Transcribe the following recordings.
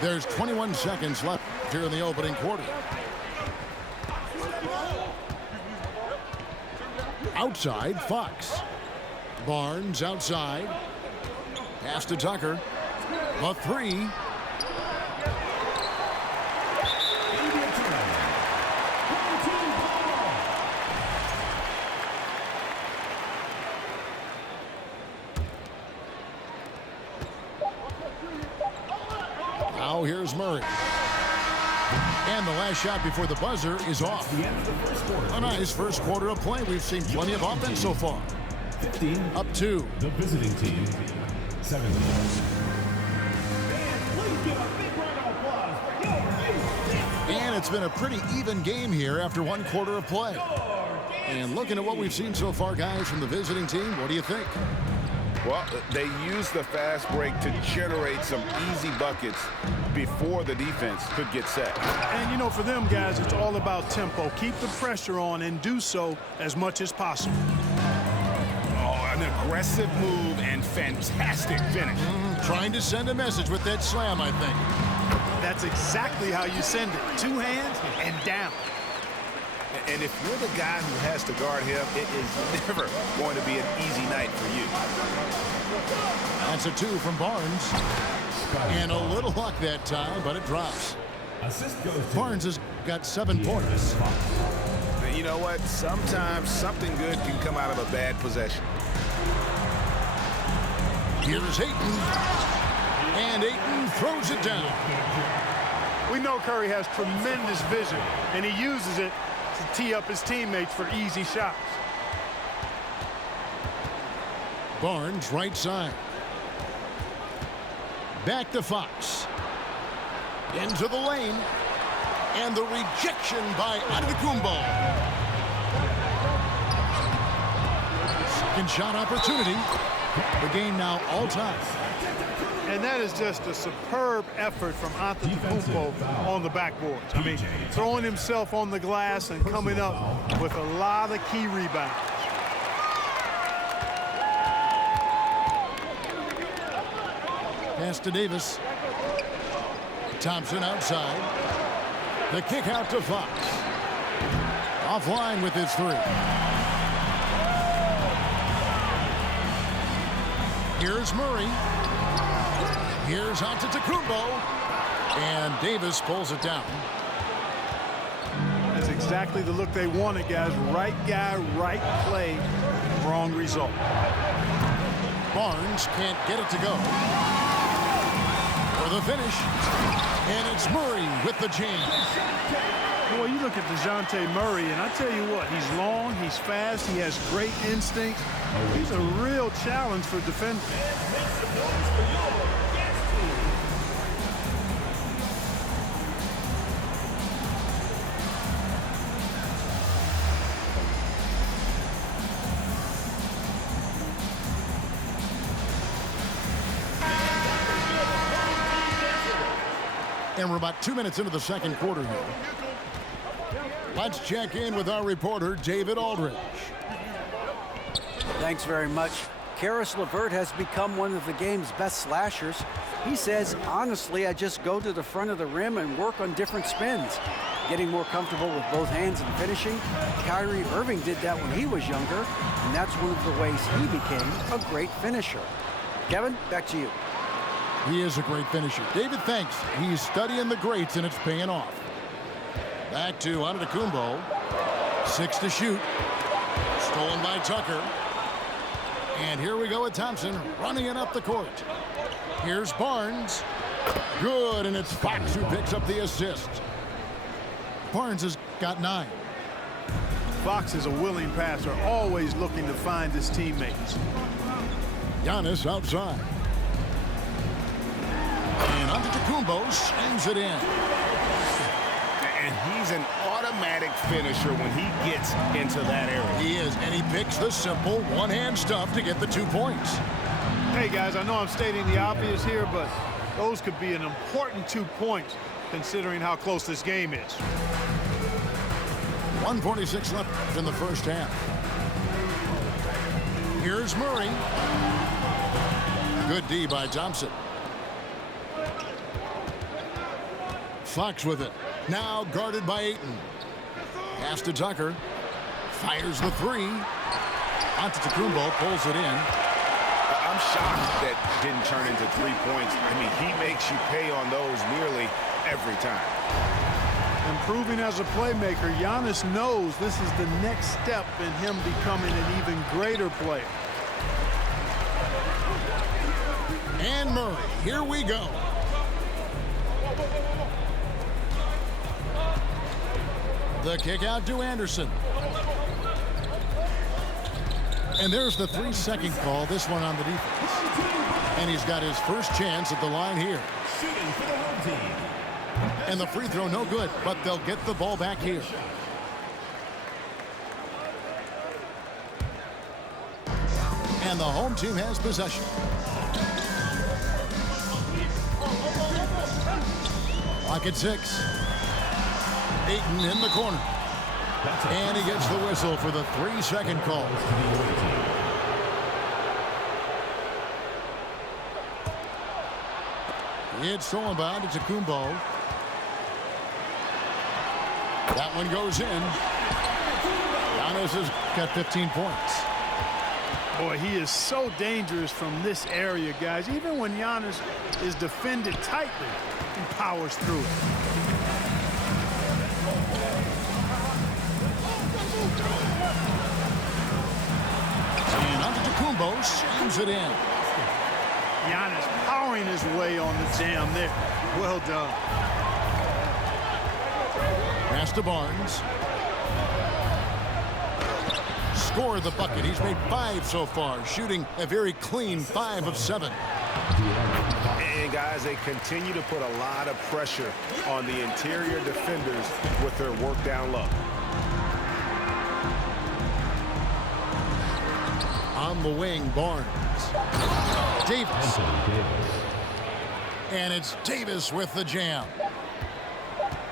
There's 21 seconds left here in the opening quarter. Outside, Fox. Barnes outside. Pass to Tucker. A three. Now here's Murray. And the last shot before the buzzer is off. A nice first quarter of play. We've seen plenty of offense so far. 15. Up 2. The visiting team. 17. And it's been a pretty even game here after one quarter of play. And looking at what we've seen so far, guys, from the visiting team, what do you think? Well, they used the fast break to generate some easy buckets before the defense could get set. And, you know, for them guys, it's all about tempo. Keep the pressure on and do so as much as possible. Oh, an aggressive move and fantastic finish. Trying to send a message with that slam, I think. That's exactly how you send it. 2 hands and down. And if you're the guy who has to guard him, it is never going to be an easy night for you. That's a 2 from Barnes. And a little luck that time, but it drops. Assist goes to Barnes has got 7 points. You know what? Sometimes something good can come out of a bad possession. Here's Ayton. And Ayton throws it down. We know Curry has tremendous vision, and he uses it to tee up his teammates for easy shots. Barnes right side. Back to Fox. Into the lane. And the rejection by Antetokounmpo. Second shot opportunity. The game now all time. And that is just a superb effort from Antetokounmpo on the backboards. I mean, throwing himself on the glass and coming up with a lot of key rebounds. Pass to Davis. Thompson outside. The kick out to Fox. Offline with his 3. Here's Murray. Here's Antetokounmpo. And Davis pulls it down. That's exactly the look they wanted, guys. Right guy, right play, wrong result. Barnes can't get it to go. For the finish. And it's Murray with the jam. Boy, you look at DeJounte Murray, and I tell you what, he's long, he's fast, he has great instincts. He's a real challenge for defenders. And we're about 2 minutes into the second quarter here. Let's check in with our reporter, David Aldridge. Thanks very much. Caris LeVert has become one of the game's best slashers. He says, honestly, I just go to the front of the rim and work on different spins. Getting more comfortable with both hands and finishing. Kyrie Irving did that when he was younger, and that's one of the ways he became a great finisher. Kevin, back to you. He is a great finisher. David, thanks. He's studying the greats, and it's paying off. Back to Antetokounmpo. 6 to shoot. Stolen by Tucker. And here we go with Thompson running it up the court. Here's Barnes. Good, and it's Fox who picks up the assist. Barnes has got 9. Fox is a willing passer, always looking to find his teammates. Giannis outside. And Antetokounmpo slams it in. And he's an automatic finisher when he gets into that area. He is, and he picks the simple one-hand stuff to get the 2 points. Hey, guys, I know I'm stating the obvious here, but those could be an important 2 points considering how close this game is. 1:46 left in the first half. Here's Murray. Good D by Thompson. Fox with it. Now guarded by Ayton. Pass to Tucker. Fires the three. Antetokounmpo pulls it in. I'm shocked that didn't turn into 3 points. I mean, he makes you pay on those nearly every time. Improving as a playmaker, Giannis knows this is the next step in him becoming an even greater player. And Murray, here we go. The kick out to Anderson. And there's the 3-second call, this one on the defense. And he's got his first chance at the line here. Shooting for the home team. And the free throw no good, but they'll get the ball back here. And the home team has possession. Clock at 6. Ayton in the corner. And he gets the whistle for the 3-second call. It's stolen by Antetokounmpo. That one goes in. Giannis has got 15 points. Boy, he is so dangerous from this area, guys. Even when Giannis is defended tightly, he powers through it. And Antetokounmpo slams it in. Giannis powering his way on the jam there. Well done. Pass to Barnes. Score the bucket. He's made 5 so far, shooting a very clean 5 of 7. And guys, they continue to put a lot of pressure on the interior defenders with their work down low. On the wing, Barnes. Davis. And it's Davis with the jam.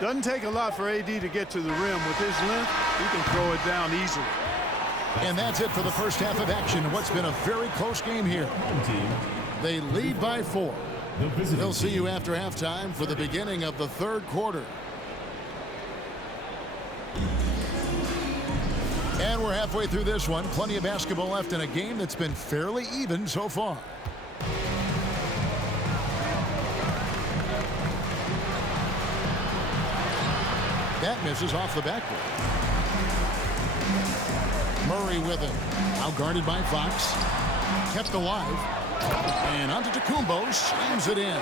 Doesn't take a lot for AD to get to the rim. With his length, he can throw it down easily. And that's it for the first half of action in what's been a very close game here. They lead by 4. They'll see you after halftime for the beginning of the third quarter. And we're halfway through this one. Plenty of basketball left in a game that's been fairly even so far. That misses off the backboard. Murray with it. Now guarded by Fox. Kept alive. And Antetokounmpo slams it in.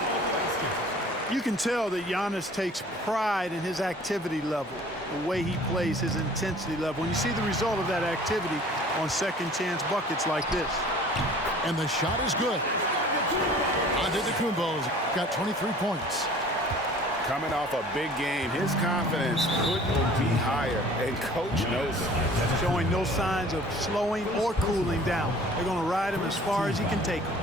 You can tell that Giannis takes pride in his activity level, the way he plays, his intensity level. When you see the result of that activity on second chance buckets like this. And the shot is good. Antetokounmpo's got 23 points. Coming off a big game, his confidence couldn't be higher, and coach knows it. Showing no signs of slowing or cooling down. They're going to ride him as far as he can take him.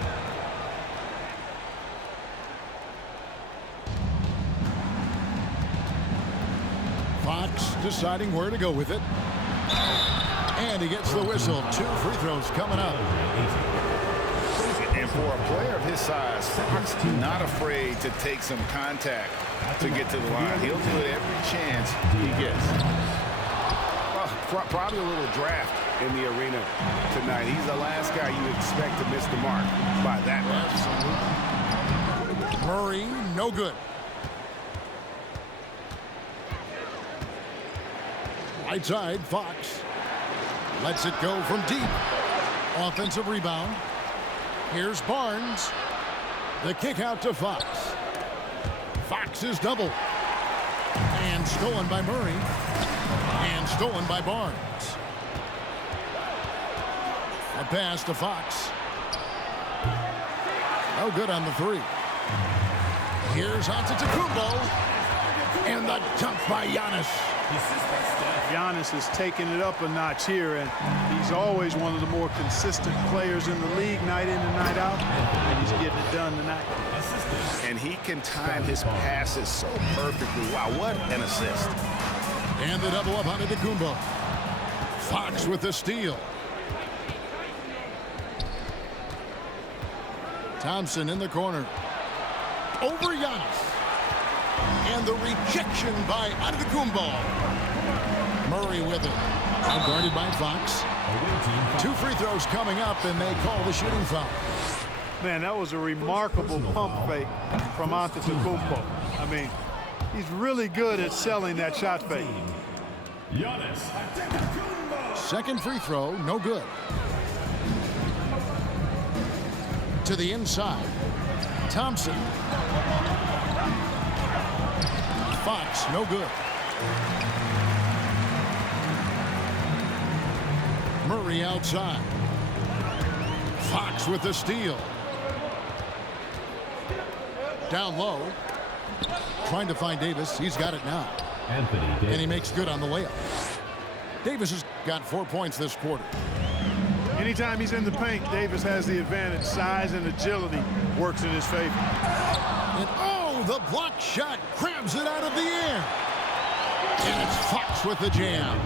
Fox deciding where to go with it. And he gets the whistle. 2 free throws coming up. And for a player of his size, Fox not afraid to take some contact to get to the line. He'll do it every chance he gets. Probably a little draft in the arena tonight. He's the last guy you expect to miss the mark by that much. Murray, no good. Right side, Fox. Lets it go from deep. Offensive rebound. Here's Barnes. The kick out to Fox. Fox is double. And stolen by Murray. And stolen by Barnes. A pass to Fox. No good on the 3. Here's Antetokounmpo. And the dunk by Giannis. Giannis is taking it up a notch here, and he's always one of the more consistent players in the league night in and night out, and he's getting it done tonight. And he can time his passes so perfectly. Wow, what an assist. And the double up on Antetokounmpo. Fox with the steal. Thompson in the corner. Over Giannis. And the rejection by Antetokounmpo. Murray with it. Now guarded by Fox. 2 free throws coming up, and they call the shooting foul. Man, that was a remarkable pump fake from Antetokounmpo. I mean, he's really good at selling that shot fake. Giannis Antetokounmpo. Second free throw, no good. To the inside. Thompson. Fox, no good. Murray outside. Fox with the steal. Down low. Trying to find Davis. He's got it now. Anthony Davis. And he makes good on the layup. Davis has got 4 points this quarter. Anytime he's in the paint, Davis has the advantage. Size and agility works in his favor. And oh, the block shot grabs it out of the air. And it's Fox with the jam.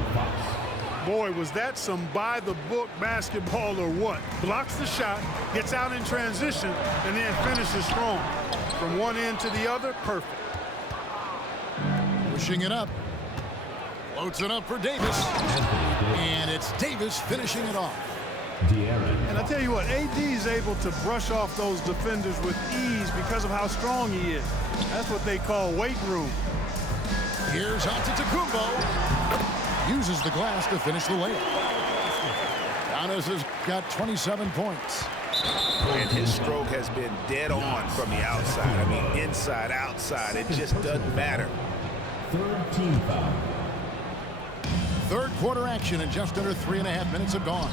Boy, was that some by-the-book basketball or what? Blocks the shot, gets out in transition, and then finishes strong. From one end to the other, perfect. Pushing it up. Floats it up for Davis. And it's Davis finishing it off. And I tell you what, AD is able to brush off those defenders with ease because of how strong he is. That's what they call weight room. Here's Antetokounmpo. Uses the glass to finish the layup. Giannis has got 27 points. And his stroke has been dead on from the outside. I mean, inside, outside. It just doesn't matter. Third team foul. Third quarter action, and just under 3.5 minutes have gone.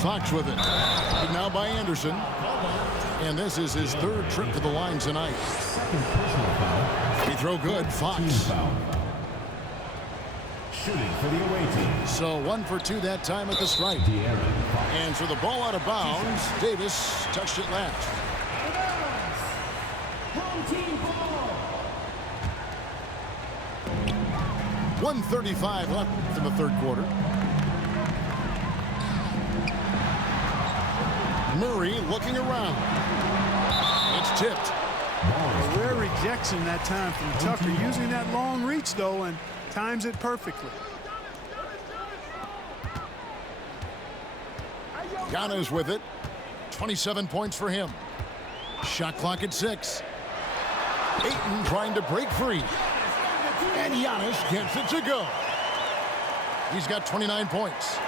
Fox with it. Now by Anderson. And this is his third trip to the line tonight. Free throw good, Fox. Shooting for the away team. So 1 for 2 that time at the stripe. And so the ball out of bounds. Davis touched it last. Home team ball. 1:35 left in the third quarter. Murray looking around. It's tipped. A rare rejection that time from Tucker, using that long reach, though, and times it perfectly. Giannis with it. 27 points for him. Shot clock at 6. Ayton trying to break free. And Giannis gets it to go. He's got 29 points.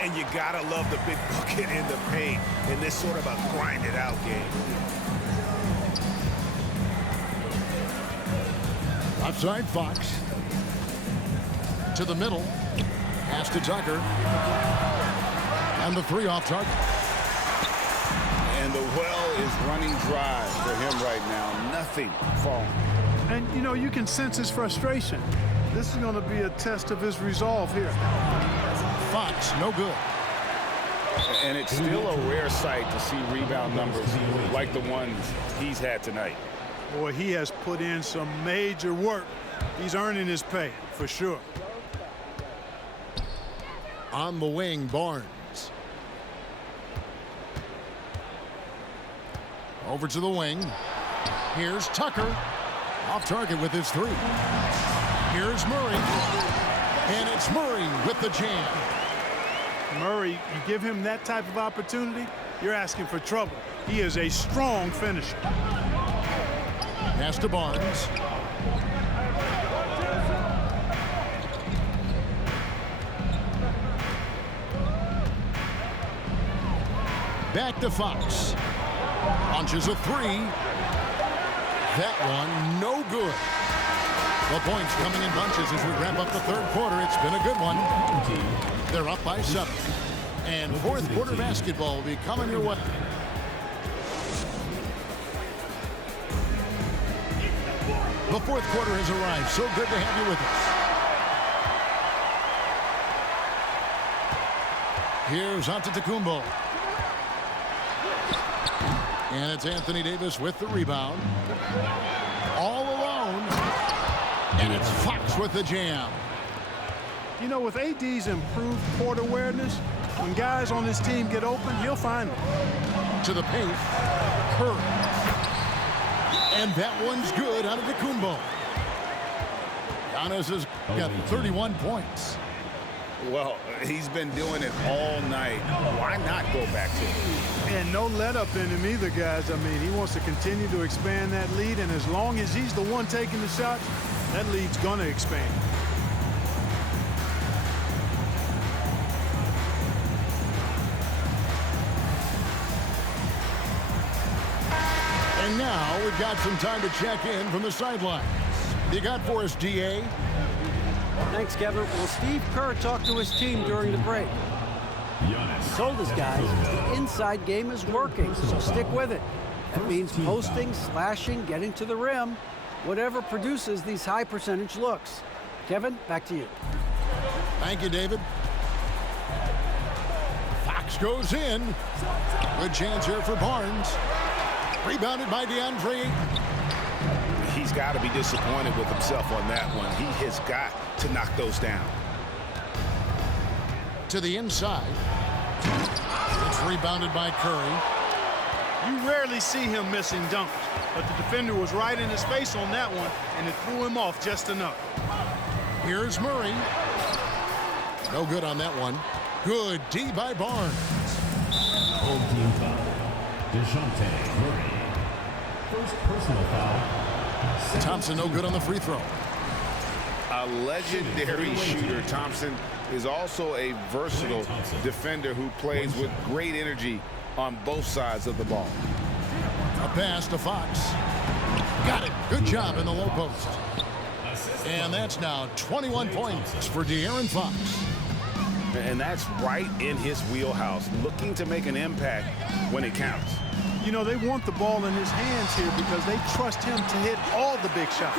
And you gotta love the big bucket in the paint in this sort of a grinded out game. Outside Fox. To the middle. Pass to Tucker. And the 3 off target. And the well is running dry for him right now. Nothing falling. And, you know, you can sense his frustration. This is going to be a test of his resolve here. Fox, no good. And it's still a rare sight to see rebound numbers like the ones he's had tonight. Boy, he has put in some major work. He's earning his pay, for sure. On the wing, Barnes. Over to the wing. Here's Tucker. Off target with his 3. Here's Murray. And it's Murray with the jam. Murray, you give him that type of opportunity, you're asking for trouble. He is a strong finisher. Pass to Barnes. Back to Fox. Launches a 3. That one, no good. The points coming in bunches as we wrap up the third quarter. It's been a good one. They're up by 7. And fourth quarter basketball will be coming your way. The fourth quarter has arrived. So good to have you with us. Here's Antetokounmpo. And it's Anthony Davis with the rebound. All alone. And it's Fox with the jam. You know, with AD's improved court awareness, when guys on his team get open, he'll find them. To the paint. Curry. And that one's good out of the Kumbo. Giannis has got 31 points. Well, he's been doing it all night. Why not go back to it? And no let up in him either, guys. I mean, he wants to continue to expand that lead, and as long as he's the one taking the shots, that lead's going to expand. And now we've got some time to check in from the sidelines. You got for us, DA? Thanks, Kevin. Well, Steve Kerr talked to his team during the break. Giannis. Told his guys the inside game is working, so stick with it. That means posting, slashing, getting to the rim, whatever produces these high percentage looks. Kevin, back to you. Thank you, David. Fox goes in. Good chance here for Barnes. Rebounded by DeAndre Ayton. He's got to be disappointed with himself on that one. He has got to knock those down. To the inside. It's rebounded by Curry. You rarely see him missing dunks, but the defender was right in his face on that one, and it threw him off just enough. Here's Murray. No good on that one. Good D by Barnes. Home team foul. DeJounte Murray. First personal foul. Thompson no good on the free throw. A legendary shooter, Thompson is also a versatile defender who plays with great energy on both sides of the ball. A pass to Fox. Got it. Good job in the low post. And that's now 21 points for De'Aaron Fox. And that's right in his wheelhouse, looking to make an impact when it counts. You know, they want the ball in his hands here because they trust him to hit all the big shots.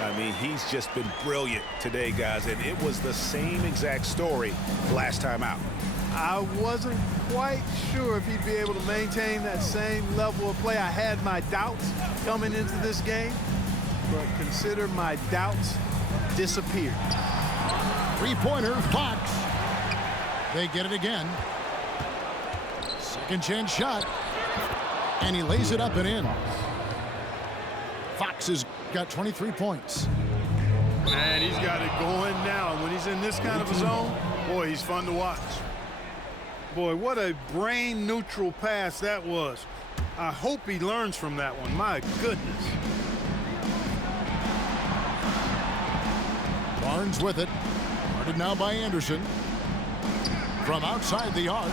I mean, he's just been brilliant today, guys, and it was the same exact story last time out. I wasn't quite sure if he'd be able to maintain that same level of play. I had my doubts coming into this game, but consider my doubts disappeared. Three-pointer, Fox. They get it again. Second chance shot. And he lays it up and in. Fox has got 23 points. Man, he's got it going now. When he's in this kind of a zone, boy, he's fun to watch. Boy, what a brain-neutral pass that was. I hope he learns from that one. My goodness. Barnes with it. Guarded now by Anderson. From outside the arc.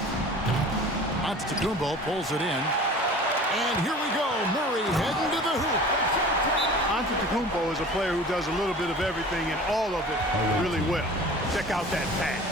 Antetokounmpo pulls it in. And here we go. Murray heading to the hoop. Antetokounmpo is a player who does a little bit of everything and all of it really well. Check out that pass.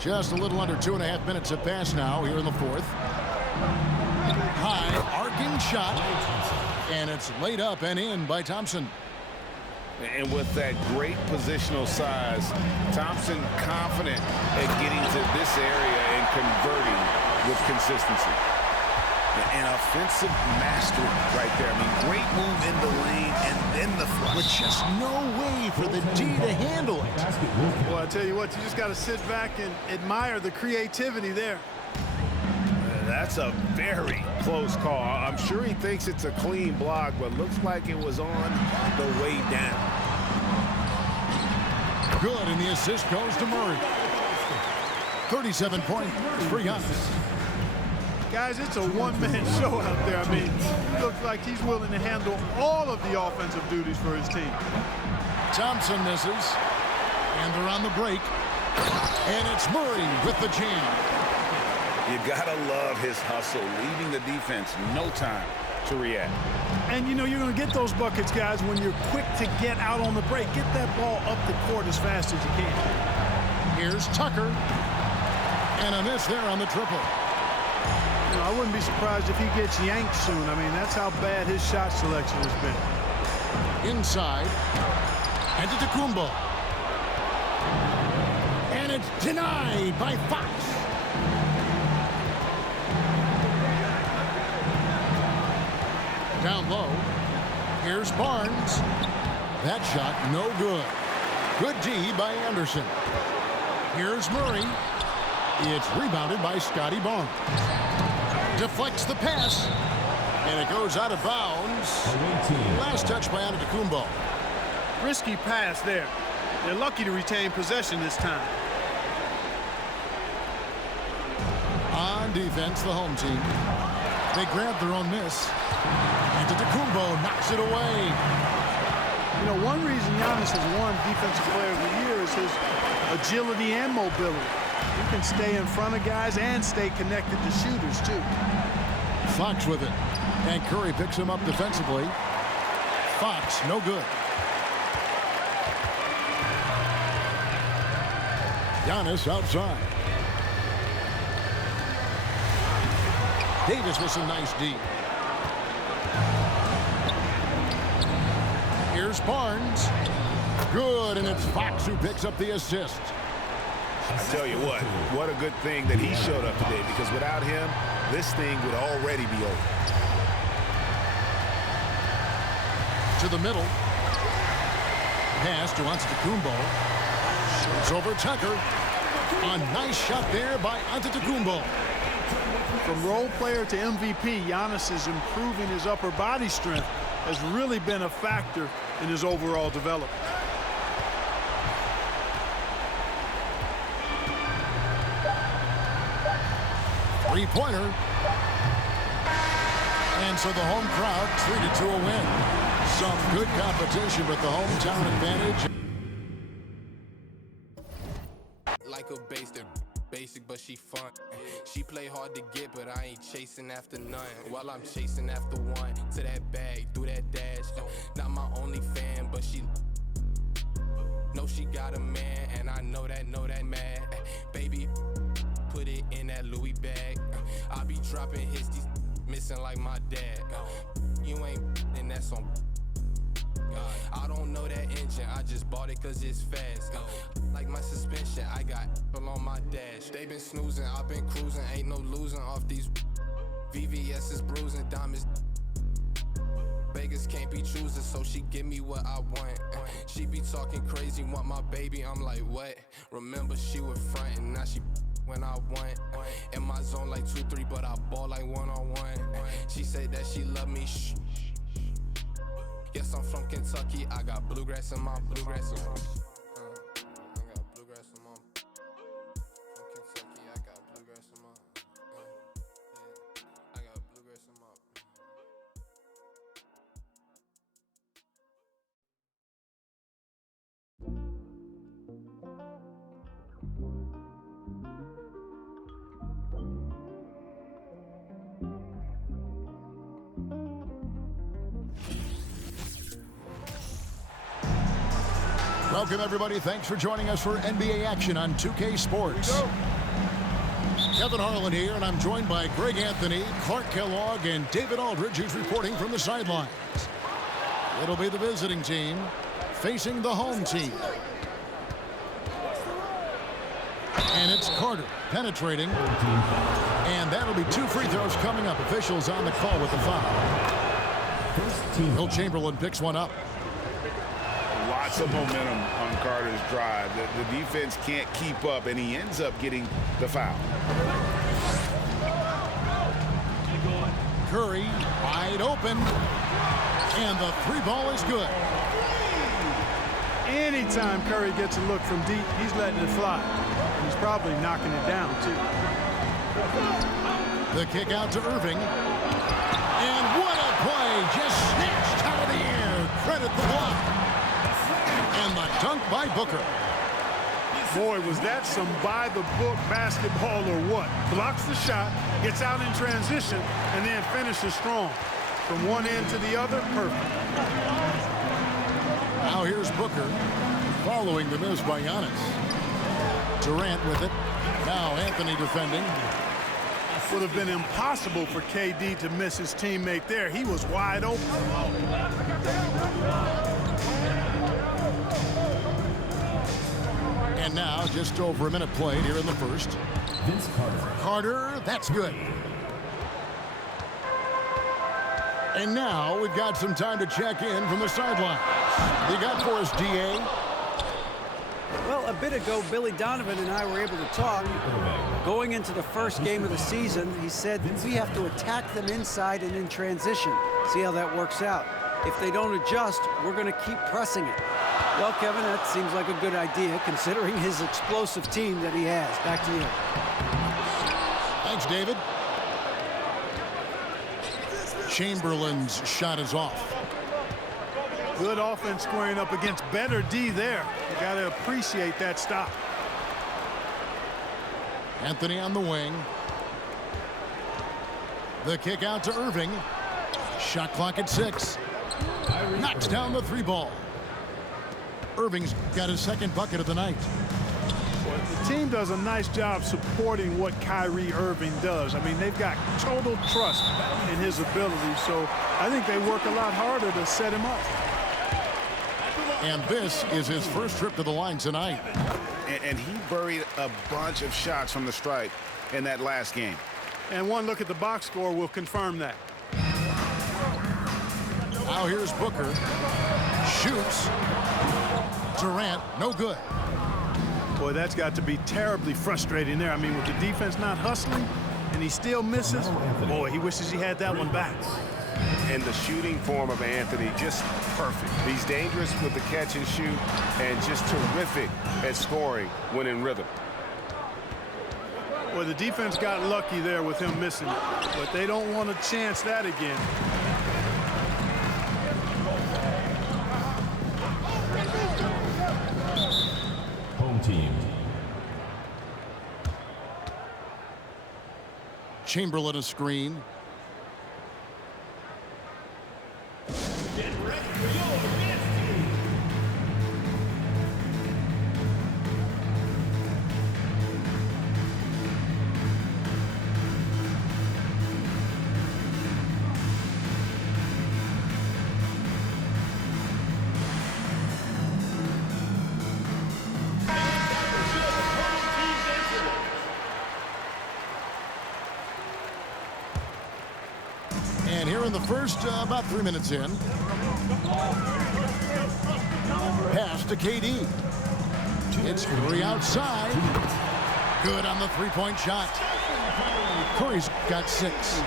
Just a little under 2.5 minutes have passed now here in the fourth. High arcing shot. And it's laid up and in by Thompson. And with that great positional size, Thompson confident at getting to this area and converting with consistency. An offensive mastery right there. I mean, great move in the lane and then the flush. With just no way for the D to handle it. Well, I tell you what, you just got to sit back and admire the creativity there. That's a very close call. I'm sure he thinks it's a clean block, but looks like it was on the way down. Good, and the assist goes to Murray. 37 points for Giannis. Guys, it's a one-man show out there. I mean, he looks like he's willing to handle all of the offensive duties for his team. Thompson misses, and they're on the break. And it's Murray with the jam. You gotta love his hustle, leaving the defense no time to react. And you know you're going to get those buckets, guys, when you're quick to get out on the break. Get that ball up the court as fast as you can. Here's Tucker. And a miss there on the triple. You know, I wouldn't be surprised if he gets yanked soon. I mean, that's how bad his shot selection has been. Inside. Antetokounmpo. And it's denied by Fox. Down low. Here's Barnes. That shot no good. Good D by Anderson. Here's Murray. It's rebounded by Scotty Barnes. Deflects the pass. And it goes out of bounds. Last touch by Antetokounmpo. Risky pass there. They're lucky to retain possession this time. On defense, the home team. They grab their own miss. Antetokounmpo knocks it away. You know, one reason Giannis has won Defensive Player of the Year is his agility and mobility. He can stay in front of guys and stay connected to shooters, too. Fox with it. And Curry picks him up defensively. Fox, no good. Giannis outside. Davis with some nice D. Here's Barnes. Good, and it's Fox who picks up the assist. I tell you what a good thing that he showed up today, because without him, this thing would already be over. To the middle. Pass to Antetokounmpo. It's over Tucker. A nice shot there by Antetokounmpo. From role player to MVP, Giannis' improving his upper body strength has really been a factor in his overall development. Three-pointer. And so the home crowd treated to a win. Some good competition with the hometown advantage. Like a basic, but she fun. She play hard to get, but I ain't chasing after none. While I'm chasing after one, to that bag, through that dash. Not my only fan, but she know she got a man, and I know that mad. Baby, put it in that Louis bag. I be dropping hits, these missing like my dad. You ain't in that song. I don't know that engine, I just bought it cause it's fast. Like my suspension, I got people on my dash. They been snoozing, I've been cruising, ain't no losing off these VVS is bruising, diamonds. Vegas can't be choosing, so she give me what I want. She be talking crazy, want my baby, I'm like, what? Remember she was frontin', now she when I want. In my zone like 2-3, but I ball like one-on-one. She said that she love me, shh. Yes, I'm from Kentucky. I got bluegrass in my bluegrass. I got bluegrass in my. From Kentucky, I got bluegrass in my. I got bluegrass in my. Welcome, everybody. Thanks for joining us for NBA action on 2K Sports. Kevin Harlan here, and I'm joined by Greg Anthony, Clark Kellogg, and David Aldridge, who's reporting from the sidelines. It'll be the visiting team facing the home team. And it's Carter penetrating. And that'll be 2 free throws coming up. Officials on the call with the foul. Will Chamberlain picks one up. Lots of momentum on Carter's drive. The defense can't keep up, and he ends up getting the foul. Curry wide open, and the 3-ball is good. Anytime Curry gets a look from deep, he's letting it fly. He's probably knocking it down, too. The kick out to Irving. And what a play! Just snatched out of the air. Credit the block. And the dunk by Booker. Boy, was that some by-the-book basketball or what? Blocks the shot, gets out in transition, and then finishes strong. From one end to the other, perfect. Now here's Booker following the miss by Giannis. Durant with it. Now Anthony defending. Would have been impossible for KD to miss his teammate there. He was wide open. And now just over a minute played here in the first. Vince Carter. Carter, that's good. And now we've got some time to check in from the sidelines. You got for us, DA? Well, a bit ago, Billy Donovan and I were able to talk. Going into the first game of the season, he said we have to attack them inside and in transition. See how that works out. If they don't adjust, we're going to keep pressing it. Well, Kevin, that seems like a good idea considering his explosive team that he has. Back to you. Thanks, David. Chamberlain's shot is off. Good offense squaring up against better D there. You got to appreciate that stop. Anthony on the wing. The kick out to Irving. Shot clock at 6. Knocks down the 3 ball. Irving's got his second bucket of the night. The team does a nice job supporting what Kyrie Irving does. I mean, they've got total trust in his ability, so I think they work a lot harder to set him up. And this is his first trip to the line tonight. And he buried a bunch of shots from the stripe in that last game. And one look at the box score will confirm that. Now here's Booker. Shoots. Durant, no good. Boy, that's got to be terribly frustrating there. I mean, with the defense not hustling and he still misses, boy, he wishes he had that one back. And the shooting form of Anthony, just perfect. He's dangerous with the catch and shoot and just terrific at scoring when in rhythm. Well, the defense got lucky there with him missing, but they don't want to chance that again. Home team. Chamberlain a screen. And here in the first, about 3 minutes in. Pass to KD. It's Curry outside. Good on the three-point shot. Curry's got 6.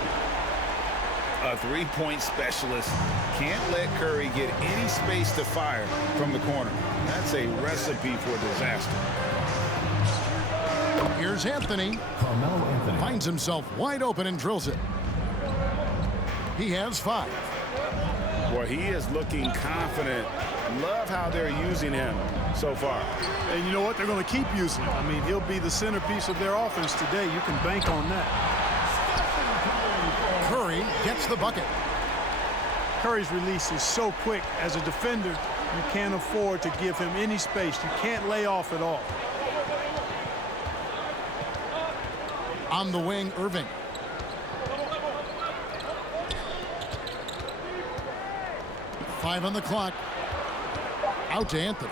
A three-point specialist can't let Curry get any space to fire from the corner. That's a recipe for disaster. Here's Anthony. Carmelo Anthony. Finds himself wide open and drills it. He has 5. Boy, he is looking confident. Love how they're using him so far. And you know what? They're going to keep using him. I mean, he'll be the centerpiece of their offense today. You can bank on that. Curry gets the bucket. Curry's release is so quick. As a defender, you can't afford to give him any space. You can't lay off at all. On the wing, Irving. Five on the clock. Out to Anthony.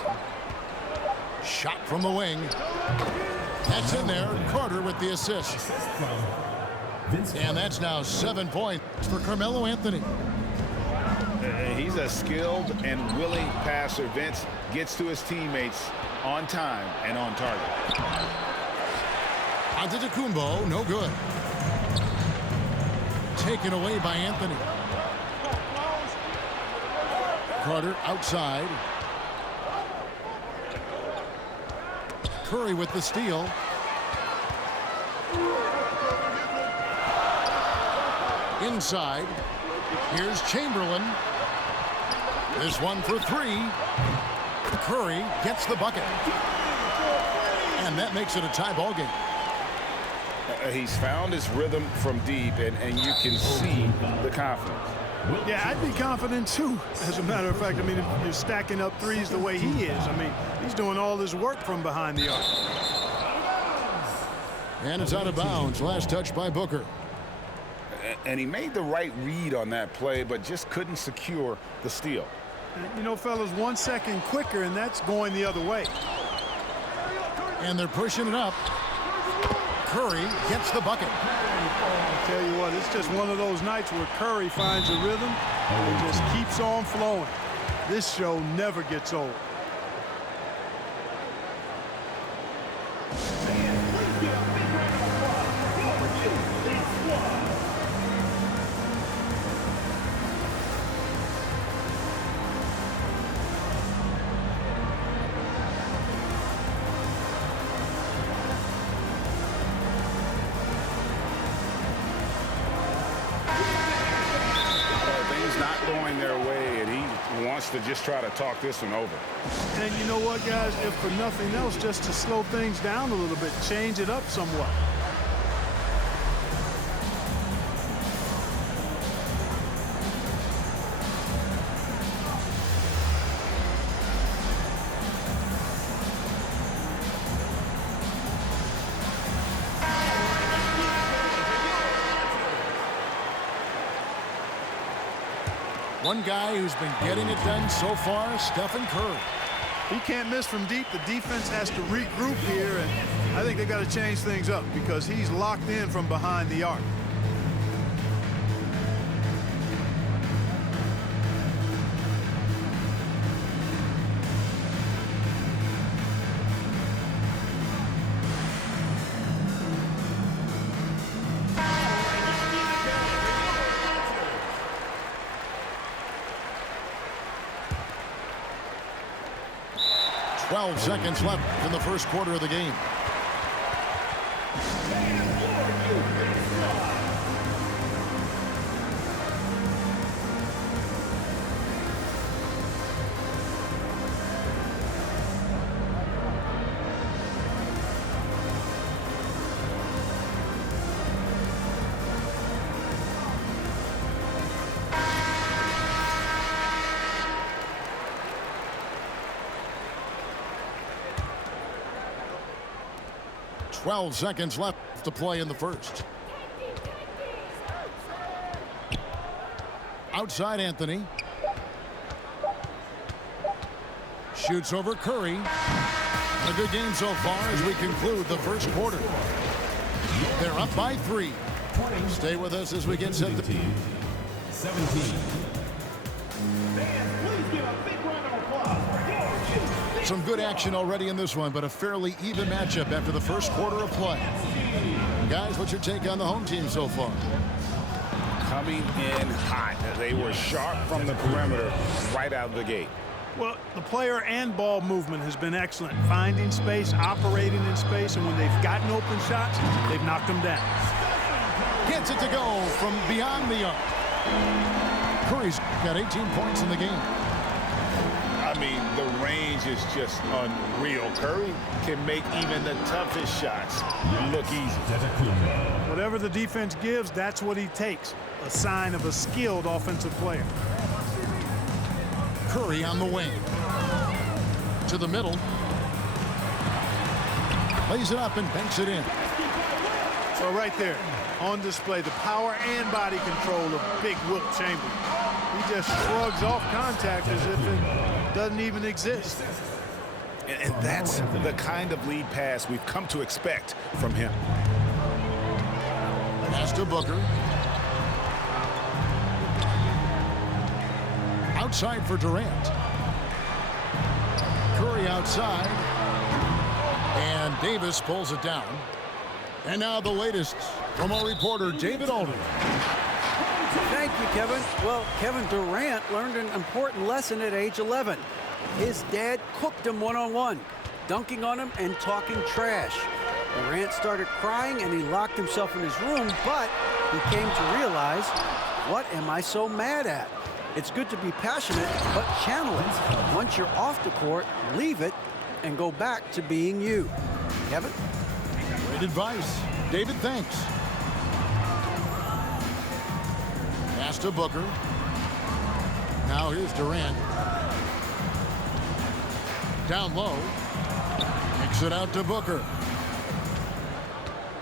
Shot from the wing. That's in there. Carter with the assist. And that's now 7 points for Carmelo Anthony. He's a skilled and willing passer. Vince gets to his teammates on time and on target. Antetokounmpo, no good. Taken away by Anthony. Carter outside. Curry with the steal. Inside. Here's Chamberlain. This one for 3. Curry gets the bucket. And that makes it a tie ball game. He's found his rhythm from deep, and you can see the confidence. Yeah, I'd be confident too, as a matter of fact. I mean, if you're stacking up threes the way he is, I mean, he's doing all this work from behind the arc. And it's out of bounds. Last touch by Booker. And he made the right read on that play, but just couldn't secure the steal. And, you know, fellas, 1 second quicker, and that's going the other way. And they're pushing it up. Curry gets the bucket. I tell you what, it's just one of those nights where Curry finds a rhythm and just keeps on flowing. This show never gets old. To just try to talk this one over. And you know what, guys? If for nothing else, just to slow things down a little bit, change it up somewhat. One guy who's been getting it done so far, Stephen Curry. He can't miss from deep. The defense has to regroup here, and I think they got to change things up because he's locked in from behind the arc. Seconds left in the first quarter of the game. Twelve seconds left to play in the first. Outside Anthony. Shoots over Curry. A good game so far as we conclude the first quarter. They're up by 3. Stay with us as we get set to 17. some good action already in this one, but a fairly even matchup after the first quarter of play. Guys, what's your take on the home team so far? Coming in hot. They were sharp from the perimeter right out of the gate. Well, the player and ball movement has been excellent. Finding space, operating in space, and when they've gotten open shots, they've knocked them down. Gets it to go from beyond the arc. Curry's got 18 points in the game. I mean, the range is just unreal. Curry can make even the toughest shots look easy. Whatever the defense gives, that's what he takes. A sign of a skilled offensive player. Curry on the wing. To the middle. Lays it up and banks it in. So right there, on display, the power and body control of big Wilt Chamberlain. He just shrugs off contact as if it doesn't even exist. And that's the kind of lead pass we've come to expect from him. Pass to Booker. Outside for Durant. Curry outside. And Davis pulls it down. And now the latest from our reporter, David Aldridge. Thank you, Kevin. Well, Kevin Durant learned an important lesson at age 11. His dad cooked him one-on-one, dunking on him and talking trash. Durant started crying and he locked himself in his room, but he came to realize, what am I so mad at? It's good to be passionate, but channel it. Once you're off the court, leave it and go back to being you. Kevin? Great advice. David, thanks. Pass to Booker. Now here's Durant. Down low. Kicks it out to Booker.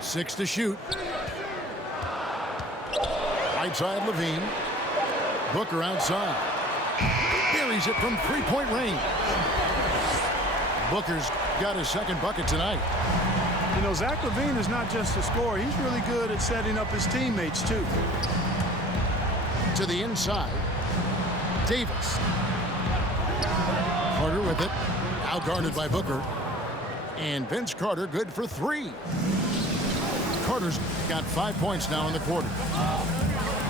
6 to shoot. Right side, Levine. Booker outside. Buries it from three-point range. Booker's got his second bucket tonight. You know, Zach LaVine is not just a scorer. He's really good at setting up his teammates, too. To the inside. Davis. Carter with it. Now guarded by Booker. And Vince Carter good for three. Carter's got 5 points now in the quarter.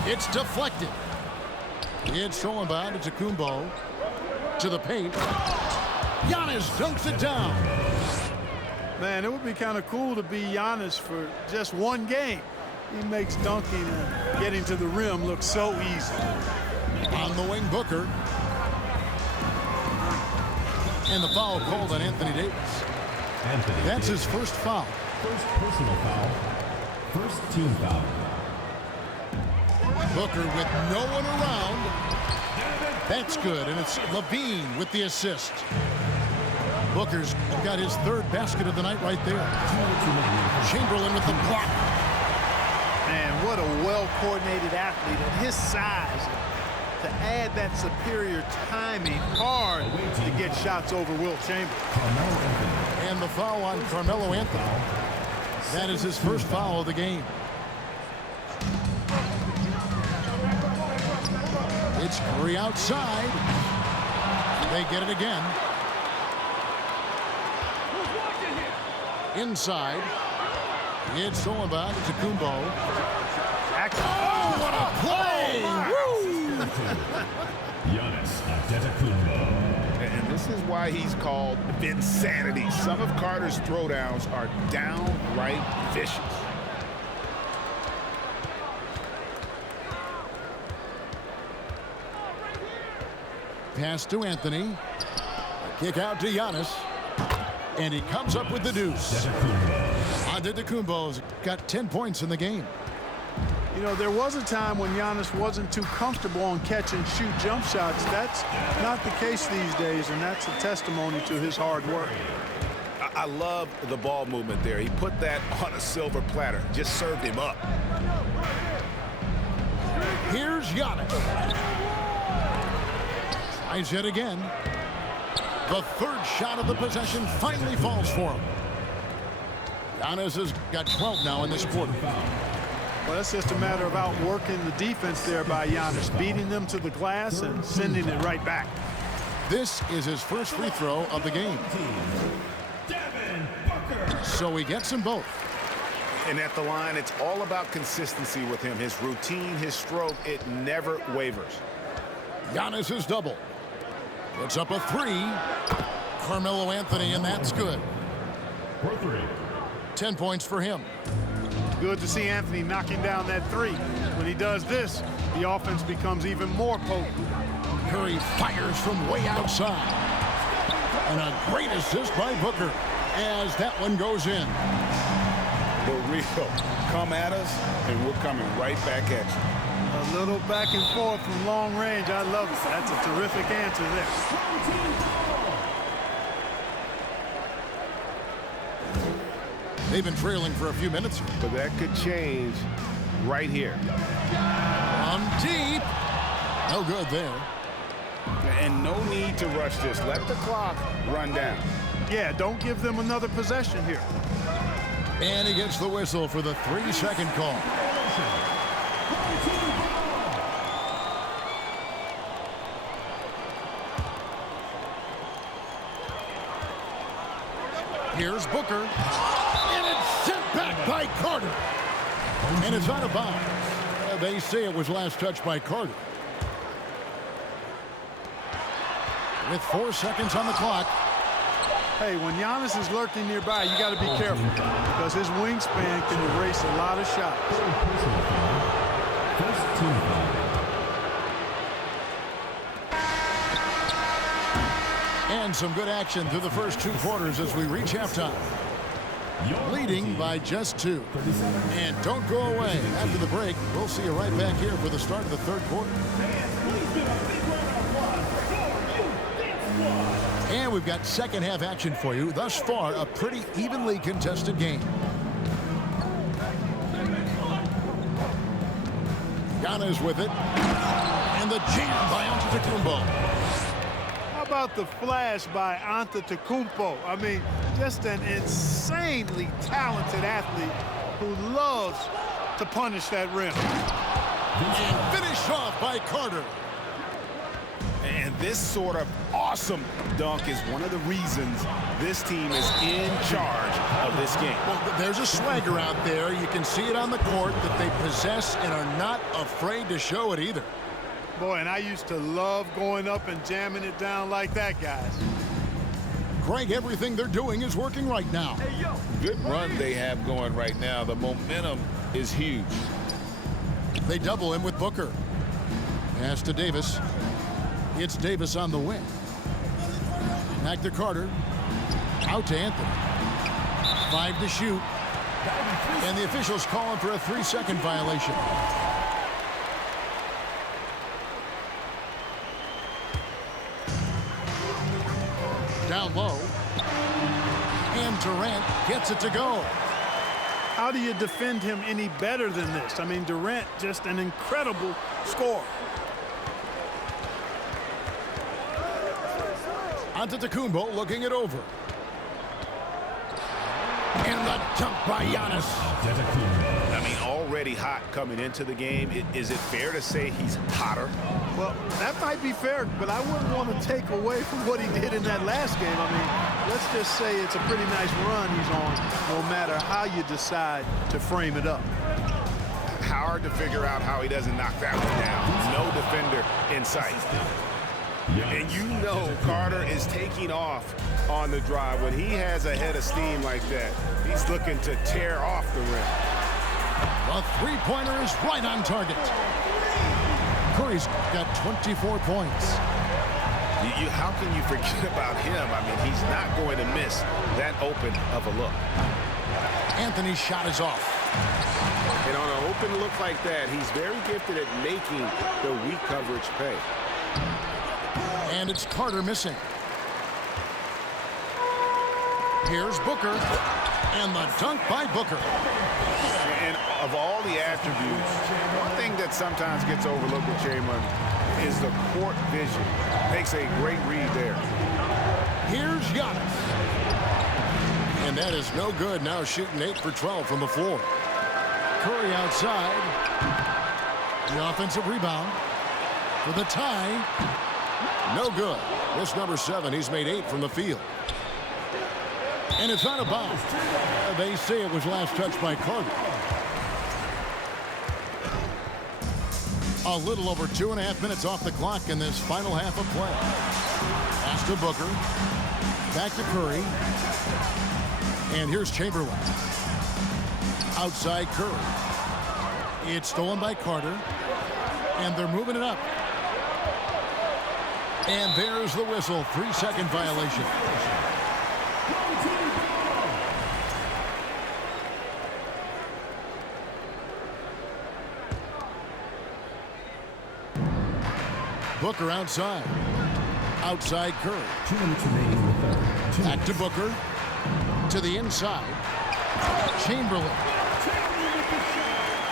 It's deflected. It's stolen by Antetokounmpo. To the paint. Giannis dunks it down. Man, it would be kind of cool to be Giannis for just one game. He makes dunking and getting to the rim look so easy. On the wing, Booker. And the foul called on Anthony Davis. That's his first foul. First personal foul. First team foul. Booker with no one around. That's good, and it's Levine with the assist. Booker's got his third basket of the night right there. Chamberlain with the block. Man, what a well-coordinated athlete at his size. To add that superior timing, hard to get shots over Wilt Chamberlain. And the foul on Carmelo Anthony. That is his first foul of the game. It's Curry outside. They get it again. Inside. It's stolen by Antetokounmpo. Oh, what a play! Woo! Giannis Antetokounmpo. And this is why he's called Vinsanity. Some of Carter's throwdowns are downright vicious. Pass to Anthony. Kick out to Giannis. And he comes up with the deuce. Antetokounmpo's got 10 points in the game. You know, there was a time when Giannis wasn't too comfortable on catch and shoot jump shots. That's not the case these days, and that's a testimony to his hard work. I love the ball movement there. He put that on a silver platter. Just served him up. Here's Giannis. Tries it again. The third shot of the possession finally falls for him. Giannis has got 12 now in this quarter. Well, that's just a matter of outworking the defense there by Giannis, beating them to the glass and sending it right back. This is his first free throw of the game. So he gets them both. And at the line, it's all about consistency with him. His routine, his stroke, it never wavers. Giannis is double. Puts up a three. Carmelo Anthony, and that's good. 10 points for him. Good to see Anthony knocking down that three. When he does this, the offense becomes even more potent. Curry fires from way outside. And a great assist by Booker as that one goes in. The real come at us, and we're coming right back at you. A little back and forth from long range. I love it. That's a terrific answer there. They've been trailing for a few minutes. But that could change right here. Deep. No good there. And no need to rush this. Let the clock run down. Yeah, don't give them another possession here. And he gets the whistle for the 3-second call. Here's Booker. And it's sent back by Carter. And it's out of bounds. They say it was last touched by Carter. With 4 seconds on the clock. Hey, when Giannis is lurking nearby, you got to be careful because his wingspan can erase a lot of shots. First team foul. And some good action through the first 2 quarters as we reach halftime. Leading by just 2. And don't go away. After the break, we'll see you right back here for the start of the third quarter. And we've got second half action for you. Thus far, a pretty evenly contested game. Giannis with it. And the jam by Antetokounmpo. How about the flash by Antetokounmpo? I mean, just an insanely talented athlete who loves to punish that rim. And finished off by Carter. And this sort of awesome dunk is one of the reasons this team is in charge of this game. Well, there's a swagger out there. You can see it on the court that they possess and are not afraid to show it either. Boy, and I used to love going up and jamming it down like that, guys. Greg, everything they're doing is working right now. Good run they have going right now. The momentum is huge. They double him with Booker. Pass to Davis. It's Davis on the wing. Back to Carter. Out to Anthony. 5 to shoot. And the officials calling for a 3-second violation. Down low. And Durant gets it to go. How do you defend him any better than this? I mean, Durant, just an incredible scorer. Antetokounmpo looking it over. And the dunk by Giannis. I mean, already hot coming into the game. Is it fair to say he's hotter? Well, that might be fair, but I wouldn't want to take away from what he did in that last game. I mean, let's just say it's a pretty nice run he's on, no matter how you decide to frame it up. Hard to figure out how he doesn't knock that one down. No defender in sight. And you know Carter is taking off on the drive. When he has a head of steam like that, he's looking to tear off the rim. The three-pointer is right on target. Curry's got 24 points. How can you forget about him? I mean, he's not going to miss that open of a look. Anthony's shot is off. And on an open look like that, he's very gifted at making the weak coverage pay. And it's Carter missing. Here's Booker. And the dunk by Booker. And of all the attributes, one thing that sometimes gets overlooked with Chamberlain is the court vision. Makes a great read there. Here's Giannis. And that is no good. Now shooting 8 for 12 from the floor. Curry outside. The offensive rebound. For the tie. No good. This number 7, he's made 8 from the field. And it's out of bounds. They say it was last touched by Carter. A little over 2.5 minutes off the clock in this final half of play. Pass to Booker. Back to Curry. And here's Chamberlain. Outside Curry. It's stolen by Carter. And they're moving it up. And there's the whistle. 3-second violation. Booker outside. Outside Curry. 2 minutes remaining with the Back to Booker. To the inside. Chamberlain.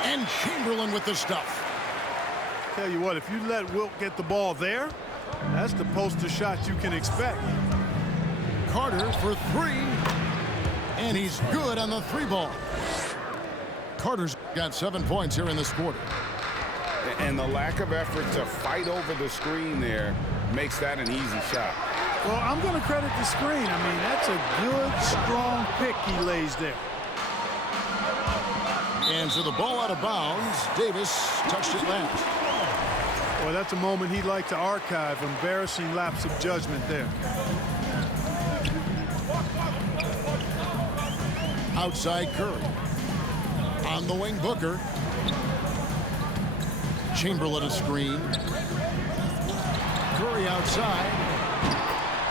And Chamberlain with the stuff. Tell you what, if you let Wilt get the ball there, that's the poster shot you can expect. Carter for 3. And he's good on the 3-ball. Carter's got 7 points here in this quarter. And the lack of effort to fight over the screen there makes that an easy shot. Well, I'm going to credit the screen. I mean, that's a good, strong pick he lays there. And so the ball out of bounds. Davis touched it last. Well, that's a moment he'd like to archive. Embarrassing lapse of judgment there. Outside Curry. On the wing, Booker. Chamberlain a screen. Curry outside.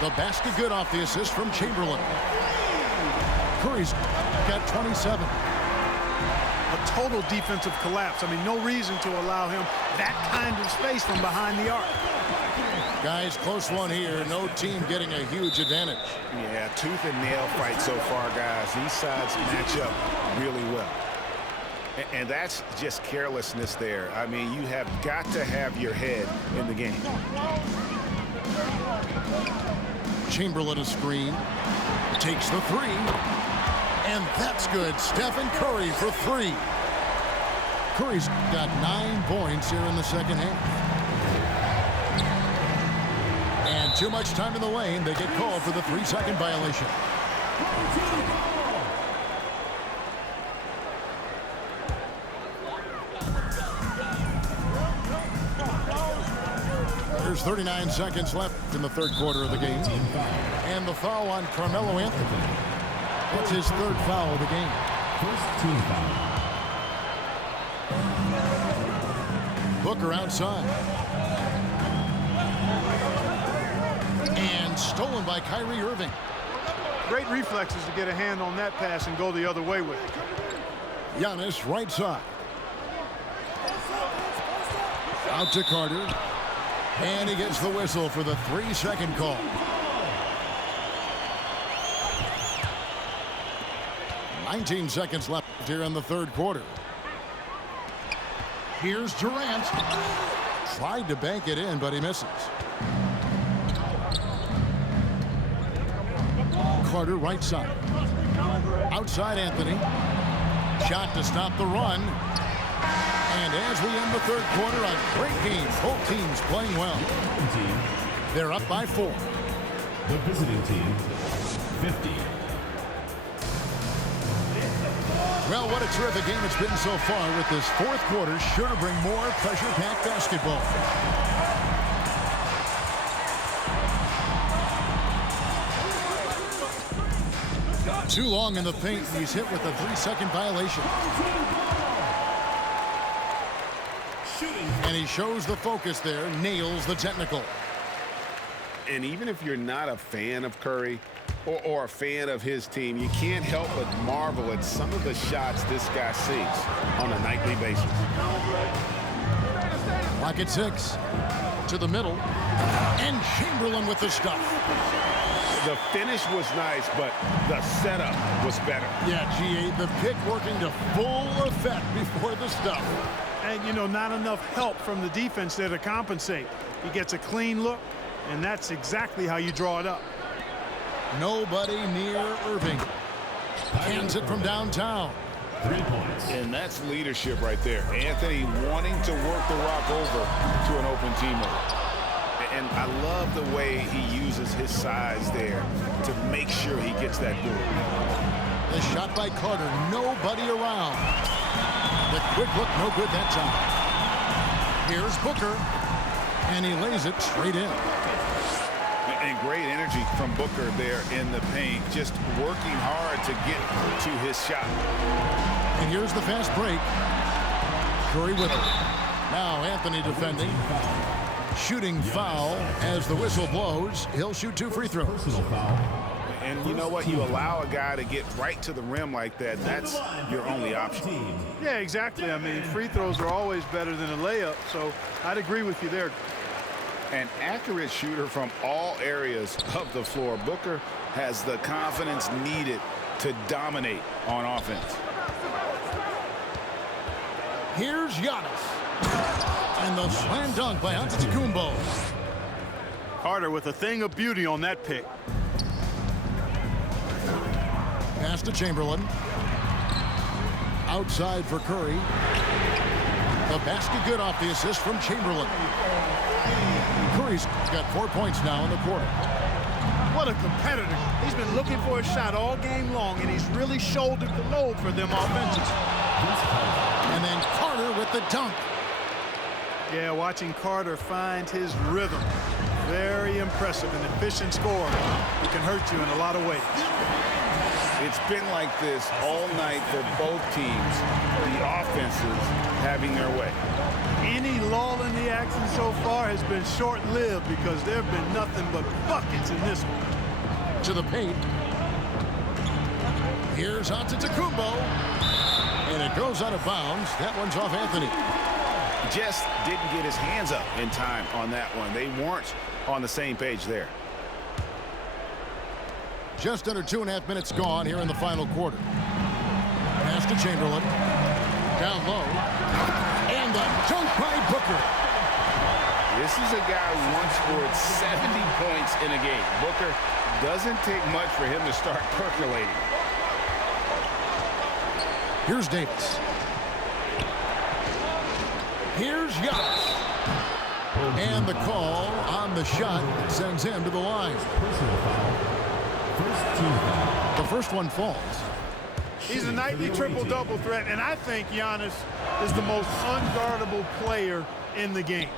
The basket good off the assist from Chamberlain. Curry's got 27. A total defensive collapse. I mean, no reason to allow him that kind of space from behind the arc. Guys, close one here. No team getting a huge advantage. Yeah, tooth and nail fight so far, guys. These sides match up really well. And that's just carelessness there. I mean, you have got to have your head in the game. Chamberlain a screen. Takes the three. And that's good. Stephen Curry for three. Curry's got 9 points here in the second half. And too much time in the lane. They get called for the 3-second violation. There's 39 seconds left in the third quarter of the game. And the foul on Carmelo Anthony. That's his 3rd foul of the game. First team foul. Booker outside. And stolen by Kyrie Irving. Great reflexes to get a hand on that pass and go the other way with it. Giannis right side. Out to Carter. And he gets the whistle for the 3-second call. 19 seconds left here in the third quarter. Here's Durant. Tried to bank it in, but he misses. Carter right side. Outside Anthony. Shot to stop the run. And as we end the third quarter, a great game. Both teams playing well. They're up by 4. The visiting team, 50. Well, what a terrific game it's been so far, with this fourth quarter sure to bring more pressure-packed basketball. Too long in the paint, and he's hit with a 3-second violation. And he shows the focus there, nails the technical. And even if you're not a fan of Curry or a fan of his team, you can't help but marvel at some of the shots this guy sees on a nightly basis. Lock at 6. To the middle. And Chamberlain with the stuff. The finish was nice, but the setup was better. Yeah, G.A., the pick working to full effect before the stuff. And, you know, not enough help from the defense there to compensate. He gets a clean look, and that's exactly how you draw it up. Nobody near Irving. Hands it from downtown. 3 points. And that's leadership right there. Anthony wanting to work the rock over to an open teammate. And I love the way he uses his size there to make sure he gets that board. The shot by Carter, nobody around. The quick look, no good that time. Here's Booker, and he lays it straight in. And great energy from Booker there in the paint, just working hard to get to his shot. And here's the fast break. Curry with it. Now Anthony defending. Shooting foul as the whistle blows. He'll shoot 2 free throws. Personal foul. And you know what? You allow a guy to get right to the rim like that, that's your only option. Yeah, exactly. I mean, free throws are always better than a layup, so I'd agree with you there. An accurate shooter from all areas of the floor. Booker has the confidence needed to dominate on offense. Here's Giannis. And the slam dunk by Antetokounmpo. Carter with a thing of beauty on that pick. Pass to Chamberlain. Outside for Curry. The basket good off the assist from Chamberlain. Curry's got 4 points now in the quarter. What a competitor. He's been looking for a shot all game long, and he's really shouldered the load for them offensively. And then Carter with the dunk. Yeah, watching Carter find his rhythm. Very impressive, an efficient scorer who can hurt you in a lot of ways. It's been like this all night for both teams, the offenses having their way. Any lull in the action so far has been short-lived because there have been nothing but buckets in this one. To the paint. Here's Antetokounmpo. And it goes out of bounds. That one's off Anthony. Just didn't get his hands up in time on that one. They weren't on the same page there. Just under 2.5 minutes gone here in the final quarter. Pass to Chamberlain. down low. And the dunk by Booker. This is a guy who once scored 70 points in a game. Booker doesn't take much for him to start percolating. Here's Davis. Here's Giannis. And the call on the shot sends him to the line. Personal foul. First team foul. The first one falls. He's a nightly triple-double threat, and I think Giannis is the most unguardable player in the game.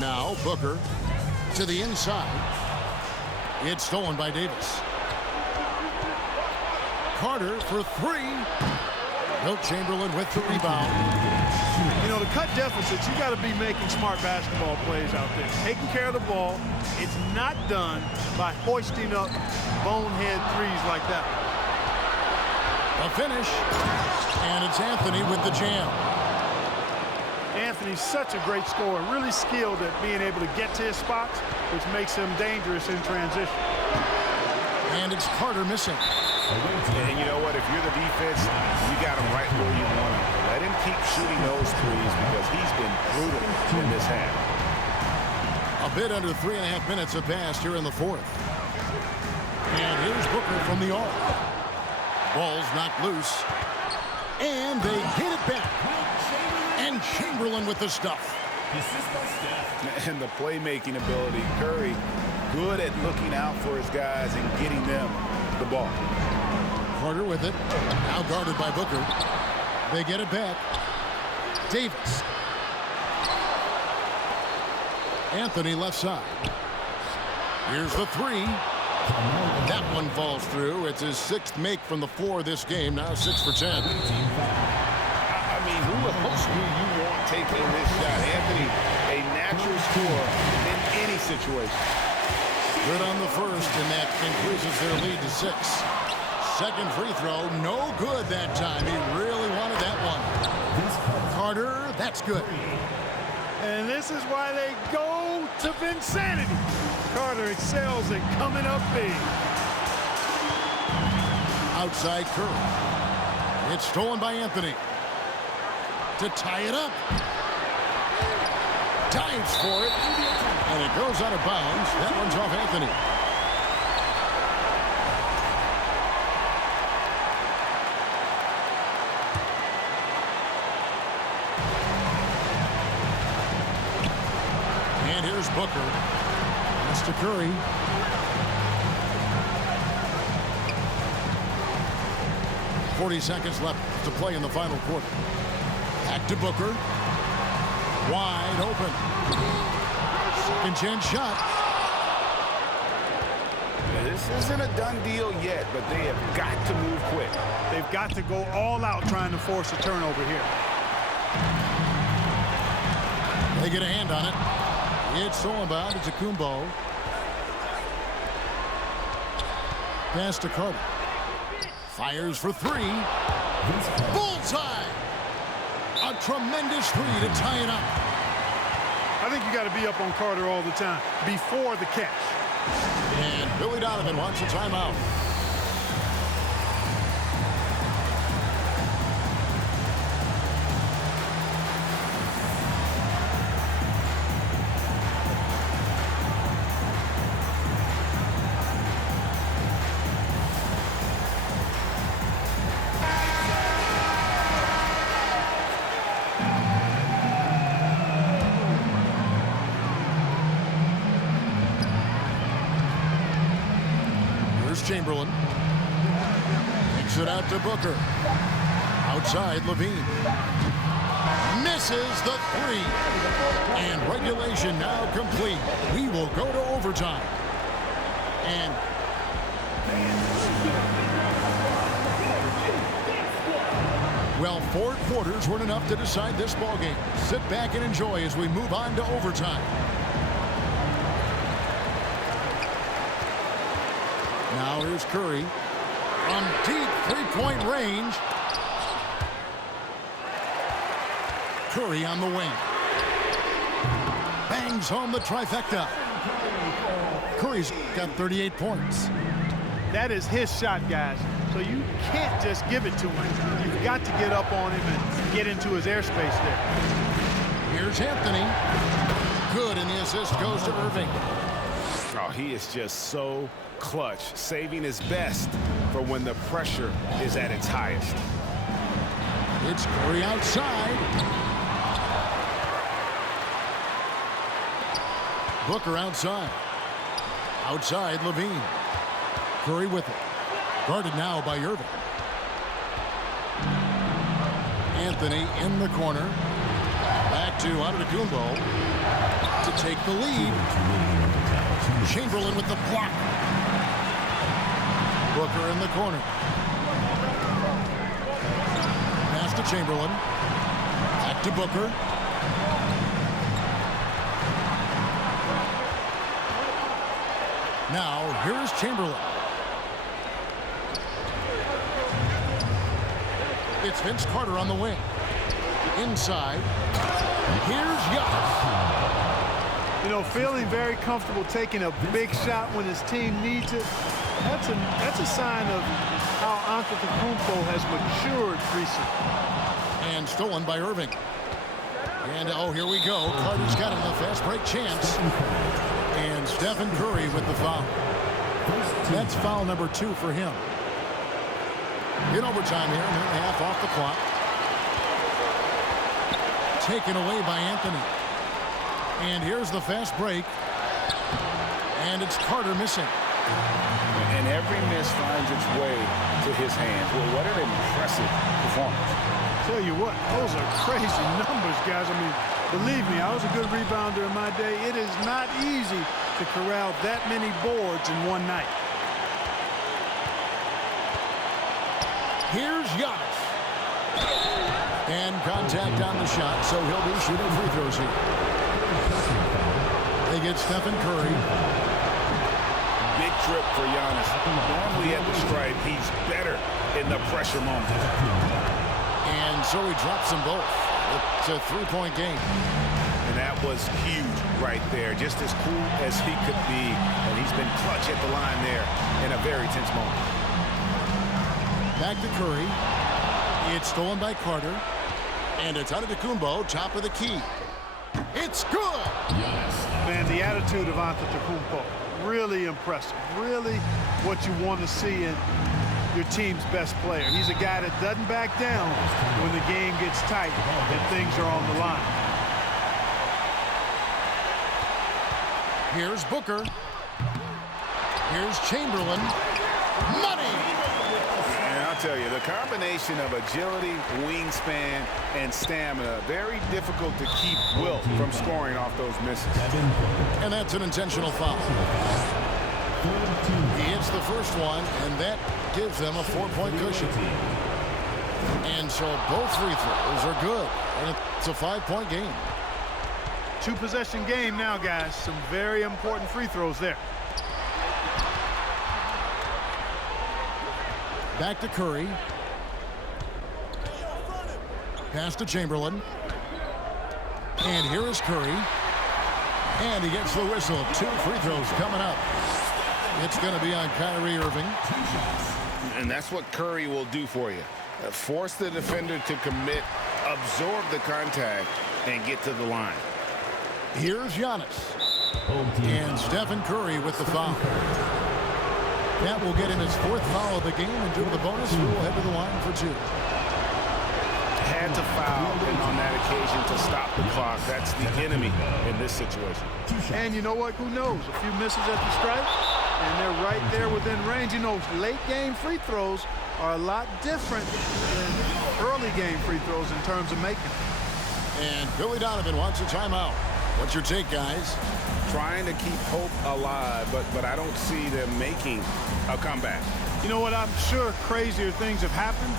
Now Booker to the inside. It's stolen by Davis. Carter for three. Wilt Chamberlain with the rebound. You know, to cut deficits, you got to be making smart basketball plays out there. Taking care of the ball. It's not done by hoisting up bonehead threes like that. A finish. And it's Anthony with the jam. Anthony's such a great scorer, really skilled at being able to get to his spots, which makes him dangerous in transition. And it's Carter missing. And you know what? If you're the defense, you got him right where you want him. Let him keep shooting those threes because he's been brutal in this half. A bit under 3.5 minutes have passed here in the fourth. And here's Booker from the arc. Ball's knocked loose. And they get it back. And Chamberlain with the stuff. And the playmaking ability. Curry, good at looking out for his guys and getting them the ball. Carter with it. Now guarded by Booker. They get it back. Davis. Anthony left side. Here's the three. That one falls through. It's his sixth make from the floor this game. Now 6 for 10. I mean, who else do you want taking this shot? Anthony, a natural scorer in any situation. Good on the first, and that increases their lead to 6. Second free throw, no good that time. He really wanted that one. Carter, that's good. And this is why they go to Vinsanity. Carter excels at coming up big. Outside Curry. It's stolen by Anthony. To tie it up. Dives for it. And it goes out of bounds. That one's off Anthony. And here's Booker. That's to Curry. .40 seconds left to play in the final quarter. Back to Booker. Wide open. Second chance shot. This isn't a done deal yet, but they have got to move quick. They've got to go all out trying to force a turnover here. They get a hand on it. It's stolen by Antetokounmpo. Pass to Carter. Fires for three. Bullseye! A tremendous three to tie it up. I think you got to be up on Carter all the time before the catch. And Billy Donovan wants a timeout. Chamberlain kicks it out to Booker. Outside Levine. Misses the three. And regulation now complete. We will go to overtime. And well, 4 quarters weren't enough to decide this ballgame. Sit back and enjoy as we move on to overtime. Now here's Curry from deep three-point range. Curry on the wing. Bangs home the trifecta. Curry's got 38 points. That is his shot, guys. So you can't just give it to him. You've got to get up on him and get into his airspace there. Here's Anthony. Good, and the assist goes to Irving. Oh, he is just so clutch, saving his best for when the pressure is at its highest. It's Curry outside. Booker outside. Outside, Levine. Curry with it. Guarded now by Irving. Anthony in the corner. Back to Antetokounmpo to take the lead. Chamberlain with the block. Booker in the corner. Pass to Chamberlain. Back to Booker. Now, here's Chamberlain. It's Vince Carter on the wing. Inside. Here's Giannis. You know, feeling very comfortable taking a big shot when his team needs it. That's a sign of how Antetokounmpo has matured recently. And stolen by Irving. And, oh, here we go. Carter's got him a fast break chance. And Stephen Curry with the foul. That's foul number 2 for him. In overtime here, a minute and a half off the clock. Taken away by Anthony. And here's the fast break. And it's Carter missing. And every miss finds its way to his hands. Well, what an impressive performance. Tell you what, those are crazy numbers, guys. I mean, believe me, I was a good rebounder in my day. It is not easy to corral that many boards in one night. Here's Giannis. And contact on the shot, so he'll be shooting free throws here. They get Stephen Curry. Big trip for Giannis. Normally at the stripe, he's better in the pressure moment. And so he drops them both. It's a three-point game. And that was huge right there. Just as cool as he could be. And he's been clutch at the line there in a very tense moment. Back to Curry. It's stolen by Carter. And it's Antetokounmpo, top of the key. It's good! Man, the attitude of Antetokounmpo, really impressive. Really what you want to see in your team's best player. He's a guy that doesn't back down when the game gets tight and things are on the line. Here's Booker. Here's Chamberlain. Money! And I'll tell you, the combination of agility, wingspan, and stamina, very difficult to keep Wilt from scoring off those misses. And that's an intentional foul. He hits the first one, and that gives them a 4-point cushion. And so both free throws are good, and it's a 5-point game. 2-possession game now, guys. Some very important free throws there. Back to Curry. Pass to Chamberlain. And here is Curry. And he gets the whistle. 2 free throws coming up. It's going to be on Kyrie Irving. And that's what Curry will do for you. Force the defender to commit, absorb the contact, and get to the line. Here's Giannis. And Stephen Curry with the foul. That will get him his 4th foul of the game, and due to the bonus, he will head to the line for 2. Had to foul on that occasion to stop the clock. That's the enemy in this situation. And you know what? Who knows? A few misses at the stripe, and they're right there within range. You know, late game free throws are a lot different than early game free throws in terms of making. And Billy Donovan wants a timeout. What's your take, guys? Trying to keep hope alive, but I don't see them making a comeback. You know what? I'm sure crazier things have happened,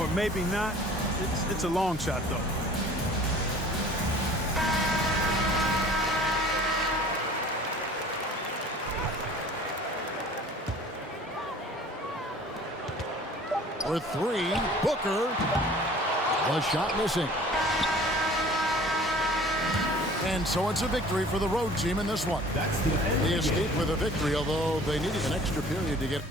or maybe not. It's a long shot, though. For 3, Booker. The shot missing. And so it's a victory for the road team in this one. They escaped with a victory, although they needed an extra period to get